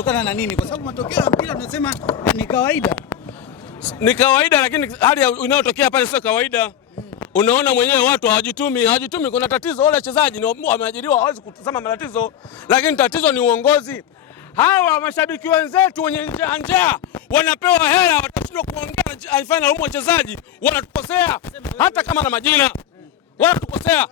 Kutokana na nini? Kwa sababu matokeo ya mpira tunasema ni kawaida. Ni kawaida, lakini hali inayotokea pale sio kawaida. Unaona mwenyewe watu hawajitumi. Kuna tatizo, wale wachezaji wameajiriwa, hawezi kutazama matatizo, lakini tatizo ni uongozi. Hawa mashabiki wenzetu wenye njaa wanapewa hela, watashindwa kuongea haifai na wachezaji, wanatukosea hata kama na majina. Wanatukosea.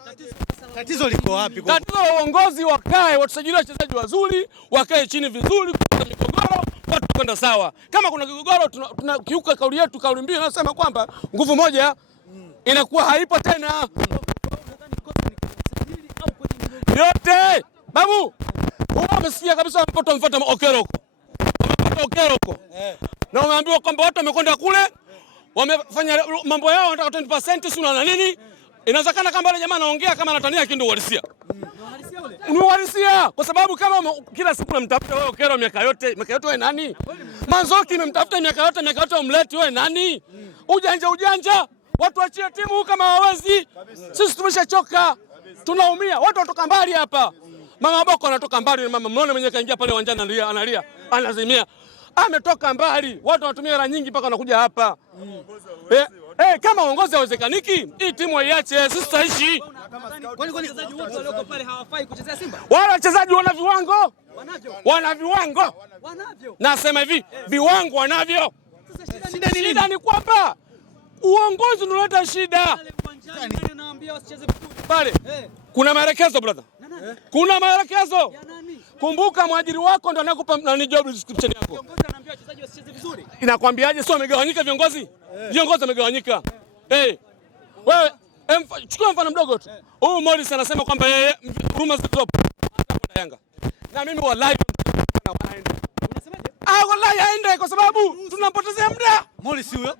Tatizo liko wapi? Tatizo la uongozi, wakae watusajilie wachezaji wazuri, wakae chini vizuri, kwa migogoro watu kwenda sawa. Kama kuna migogoro tunakiuka kauli yetu, kauli mbiu inasema kwamba nguvu moja inakuwa haipo tena. Yote babu, umesikia kabisa mpoto mfuata Okero huko. Wamepata Okero huko. Na umeambiwa kwamba watu wamekwenda kule, wamefanya mambo yao, wanataka 20% sio na nini? Inawezekana kama wale jamaa anaongea kama anatania kindu uhalisia. Ni uhalisia kwa sababu kama kila siku unamtafuta wewe Okero miaka yote wewe nani? Manzoki umemtafuta miaka yote umleti wewe nani? Ujanja. Watu achie timu kama hawawezi. Sisi tumeshachoka. Tunaumia. Watu watoka mbali hapa. Mama Boko anatoka mbali, mama mnaona mwenyewe kaingia pale uwanjani analia, anazimia. Ametoka mbali. Watu wanatumia hela nyingi mpaka wanakuja hapa. Kama uongozi hauwezekaniki, hii timu haiache, sisi tutaishi. Kwani wachezaji wote walioko pale hawafai kuchezea Simba? Wale wachezaji wana viwango. Wana viwango. Wanavyo. Nasema hivi, viwango wanavyo. Shida ni kwamba uongozi unaleta shida. Pale kuna maelekezo brother. Kuna maelekezo. Kumbuka mwajiri wako ndo anakupa nani job description yako. Kiongozi anaambia wachezaji wasicheze vizuri. Inakwambiaje sio wamegawanyika viongozi? Viongozi wamegawanyika. Wewe chukua mfano mdogo tu. Huyu Morris anasema kwamba yeye rumors drop atakwenda Yanga. Na mimi wallahi naenda. Unasemaje? Wallahi aende kwa sababu tunampotezea muda. Morris huyo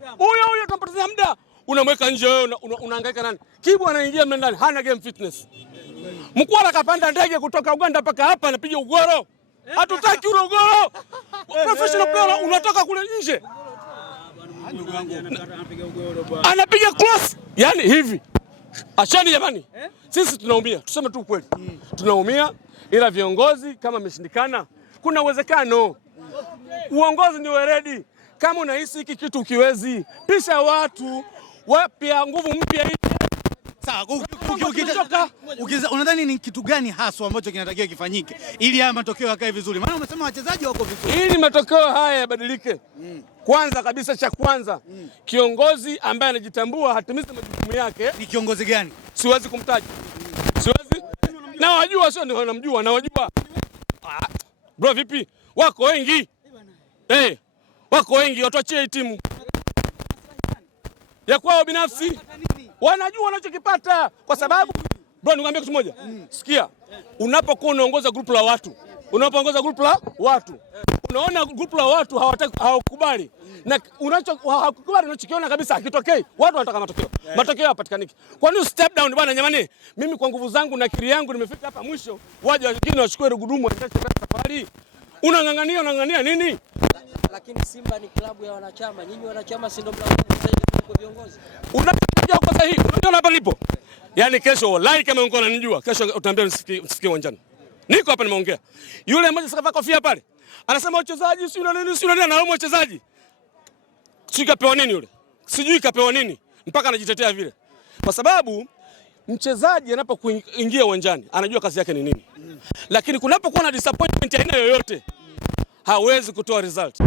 tunampotezea muda. Unamweka nje wewe, unahangaika nani? Kibu anaingia mle ndani, hana game fitness. Mkwala kapanda ndege kutoka Uganda mpaka hapa anapiga ugoro. Hatutaki ule ugoro. Professional player unatoka kule nje. Anapiga cross. Yaani hivi. Achani jamani. Sisi tunaumia. Tuseme tu ukweli. Tunaumia, ila viongozi kama ameshindikana, kuna uwezekano. Uongozi ni weredi. Kama unahisi hiki kitu ukiwezi, pisha watu wapya, nguvu mpya hii. Sawa, unadhani ni kitu gani haswa ambacho kinatakiwa kifanyike ili haya matokeo yakae vizuri? Maana umesema wachezaji wako vizuri. Ili matokeo haya yabadilike. Kwanza kabisa cha kwanza, kiongozi ambaye anajitambua hatimizi majukumu yake. Ni kiongozi gani? Siwezi kumtaja. Siwezi. Na wajua sio ndio namjua, na wajua. Bro vipi? Wako wengi. Wako wengi, watuachie timu ya kwao binafsi. Wanajua wanachokipata kwa sababu bro, nikwambia kitu moja. Sikia. Unapokuwa unaongoza group la watu, unaona group la watu hawakubali. Na hawakubali unachokiona kabisa hakitokei. Watu wanataka matokeo. Matokeo hayapatikaniki. Kwa nini step down bwana jamani? Mimi kwa nguvu zangu na akili yangu nimefika hapa mwisho. Waje wengine wachukue gudumu waendeshe safari. Unang'ang'ania nini? Lakini Simba ni klabu ya wanachama. Nyinyi wanachama si ndio mnaongoza zaidi kuliko viongozi? Unapiga kwa sahihi. Unajua hapa nilipo. Yaani kesho wallahi kama ungekuwa unanijua, kesho utaambia nisifikie uwanjani. Niko hapa nimeongea. Yule mmoja sikavaa kofia pale. Anasema wachezaji si nini analaumu wachezaji. Sijui kapewa nini yule. Sijui kapewa nini mpaka anajitetea vile. Kwa sababu mchezaji anapokuingia uwanjani anajua kazi yake ni nini. Lakini kunapokuwa na disappointment aina yoyote hawezi kutoa result.